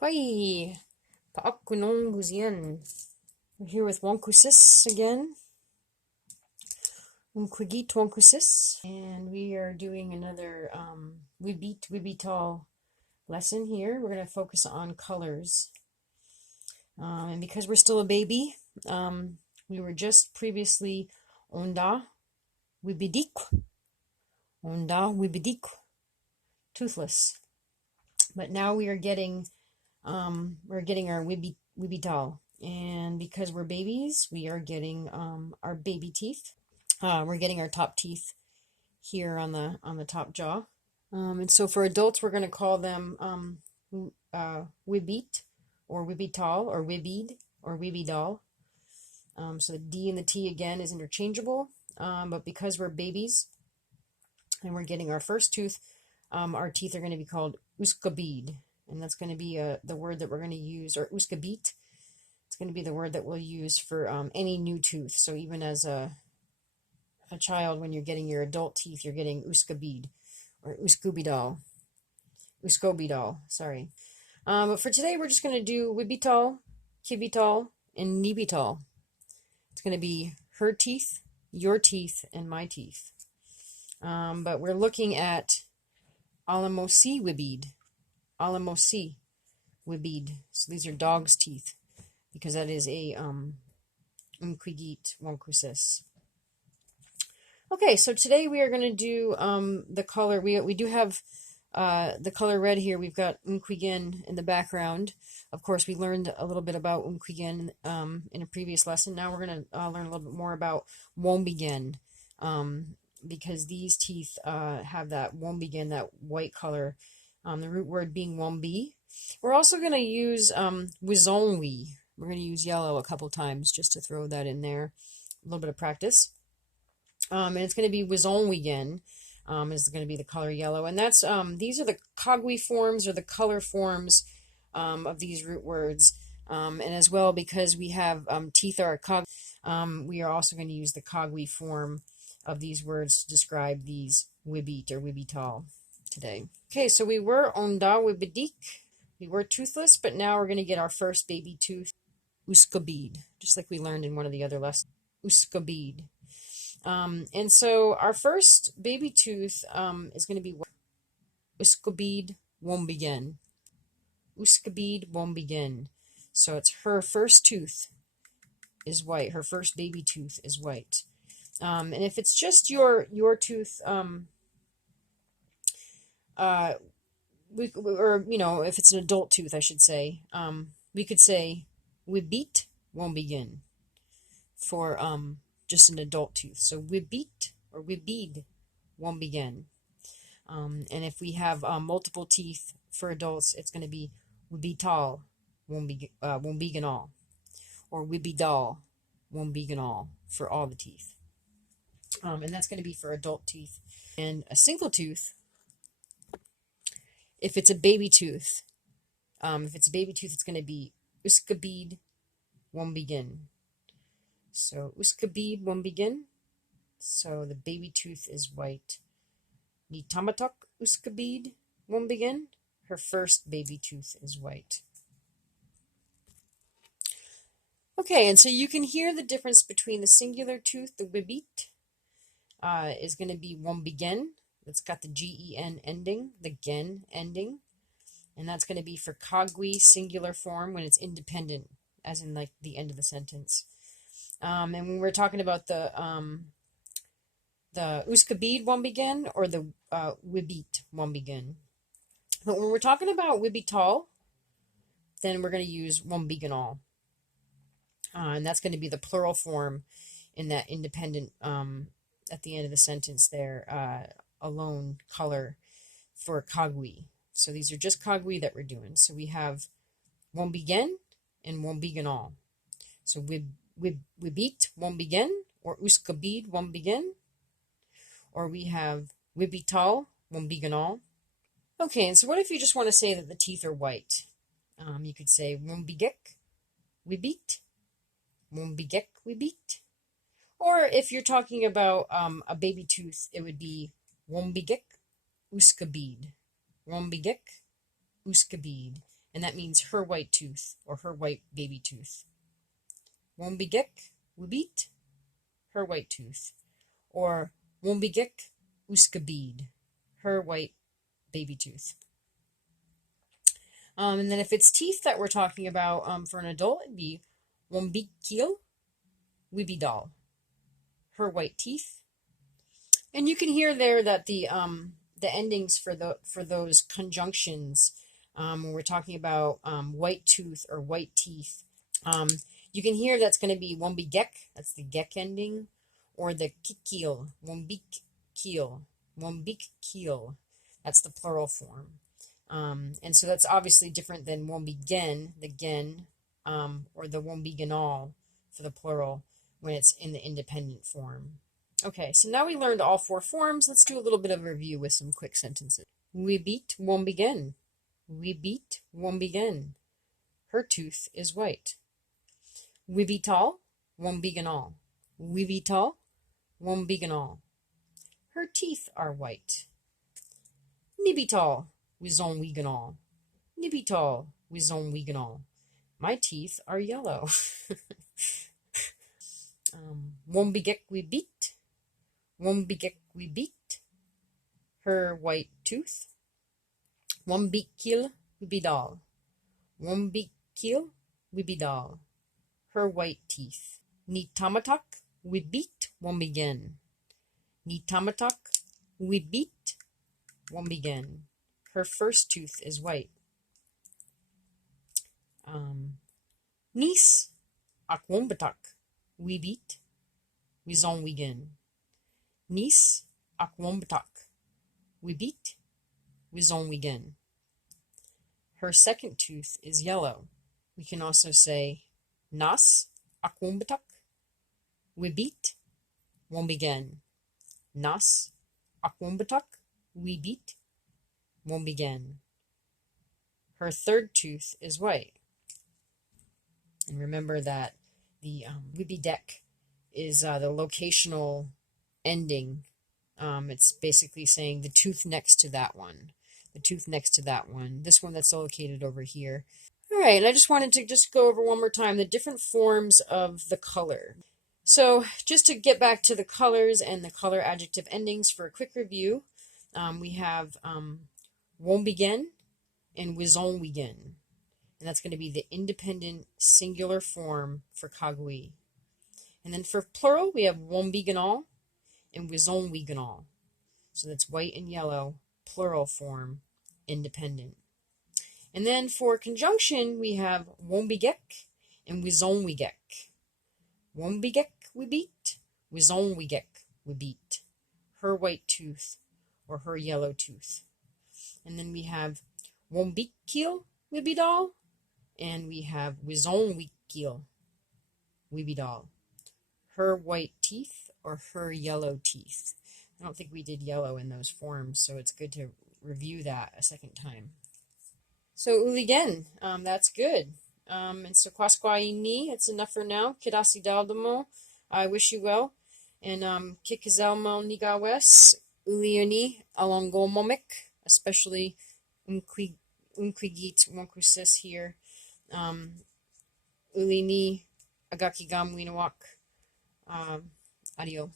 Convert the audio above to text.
Kagwi, paakunong buzian. We're here with Wôkwses again. Mkwigit Wôkwses. And we are doing another wibit lesson here. We're going to focus on colors. And because we're still a baby, we were just previously Alnôbaôdwawôgan, toothless. But now we are getting our wibital, and because we're babies, we are getting our baby teeth. We're getting our top teeth here on the top jaw, and so for adults, we're going to call them wibit or wibital or wibid or wibidal. So the D and the T again is interchangeable, but because we're babies and we're getting our first tooth, our teeth are going to be called wskôbid. And that's going to be the word that we're going to use, or wskôbid. It's going to be the word that we'll use for any new tooth. So even as a child, when you're getting your adult teeth, you're getting wskôbid or wskôbidal. Sorry. But for today, we're just going to do wibital, kibital, and nibital. It's going to be her teeth, your teeth, and my teeth. But we're looking at alemosiwibid. Alemosiwibid. So these are dog's teeth, because that is a Mkwigit Wôkwses. Okay, so today we are going to do the color. We do have the color red here. We've got Mkwigit in the background. Of course, we learned a little bit about Mkwigit in a previous lesson. Now we're going to learn a little bit more about Wômbigit, because these teeth have that Wômbigit, that white color. The root word being wombi. We're also going to use wskôbid. We're going to use yellow a couple times just to throw that in there. A little bit of practice. And it's going to be wskôbid. Is going to be the color yellow. And that's these are the Kagwi forms, or the color forms of these root words. And as well, because we have teeth are Kagwi, we are also going to use the Kagwi form of these words to describe these wibit or wibital today. Okay, so we were Alnôbaôdwawôgan. We were toothless, but now we're going to get our first baby tooth, wskôbid, just like we learned in one of the other lessons, wskôbid. And so our first baby tooth is going to be wskôbid wômbigit. Wskôbid wômbigit. So it's her first tooth is white. Her first baby tooth is white. And if it's just your tooth, if it's an adult tooth, I should say, we could say wibit wômbigit for just an adult tooth. So wibit or wibid wômbigit. And if we have multiple teeth for adults, it's going to be wibital wômbiginal, or wibidal wômbiginal for all the teeth. And that's going to be for adult teeth. And a single tooth, if it's a baby tooth, it's going to be wskôbid wômbigit. So wskôbid wômbigit. So the baby tooth is white. Ni tamatok wskôbid wômbigit. Her first baby tooth is white. Okay, and so you can hear the difference between the singular tooth, the wibit, is going to be wômbigit. It's got the gen ending, the gen ending, and that's going to be for Kagwi singular form when it's independent, as in like the end of the sentence. And when we're talking about the wskôbid wômbigit or the wibit wômbigit, but when we're talking about wibital, then we're going to use wômbiginal, and that's going to be the plural form in that independent at the end of the sentence there. Alone color for Kagwi. So these are just Kagwi that we're doing. So we have wômbigit and wômbiginal. So wibit wômbigit or wskôbid wômbigit, or we have wibital wômbiginal. Okay, and so what if you just want to say that the teeth are white? You could say wômbigit wibit, wômbigit wibit. Or if you're talking about a baby tooth, it would be wômbigit wskôbid. Wômbigit wskôbid. and that means her white tooth or her white baby tooth. Mkwigit Wôkwses, her white tooth, or Mkwigit Wôkwses, her white baby tooth. And then if it's teeth that we're talking about for an adult, it'd be Mkwigit Wôkwses, her white teeth. And you can hear there that the endings for those conjunctions when we're talking about white tooth or white teeth, you can hear that's going to be Mkwigit, that's the gek ending, or the kikil, Mkwigit, that's the plural form. And so that's obviously different than Mkwigit, the gen, or the Mkwigit for the plural when it's in the independent form. Okay, so now we learned all four forms. Let's do a little bit of a review with some quick sentences. Wôkwigit Wôkwses. Wôkwigit Wôkwses. Her tooth is white. Wôkwigit Wôkwses. Wôkwigit Wôkwses. Her teeth are white. Wôkwigit Wôkwses. Wôkwigit Wôkwses. My teeth are yellow. Mkwigit Wôkwses. Mkwigit Wôkwses. Her white tooth. Mkwigit Wôkwses. Mkwigit Wôkwses. Her white teeth. Nitamatak Wôkwigit Wôkwses. Nitamatak Wôkwigit Wôkwses. Her first tooth is white. Nis Akwombatak Wôkwigit Wôkwses. Nis Akwombatak Wôkwigit Wôkwses. Her second tooth is yellow. We can also say Nas Akwombatak Wôkwigit Wôkwses. Nas Akwombatak Wôkwigit Wôkwses. Her third tooth is white. And remember that the wibidek is the locational ending. It's basically saying the tooth next to that one. The tooth next to that one. This one that's located over here. All right, and I just wanted to go over one more time the different forms of the color. So just to get back to the colors and the color adjective endings for a quick review, we have Mkwigit and wskôbid. And that's going to be the independent singular form for Kagwi. And then for plural, we have Mkwigit and wskôbid. So that's white and yellow, plural form, independent. And then for conjunction, we have Mkwigit and wskôbid. Mkwigit Wôkwses, wskôbid. Her white tooth or her yellow tooth. And then we have Mkwigit Wôkwses and we have wskôbid. Her white teeth or her yellow teeth. I don't think we did yellow in those forms, so it's good to review that a second time. So uligen, that's good. And so kwaskwaini, it's enough for now. Kidasi daldamo, I wish you well. And kikizelmo nigawes, ulioni alongomomik, especially Mkwigit Wôkwses here. Ulini agakigam winawak. Adio.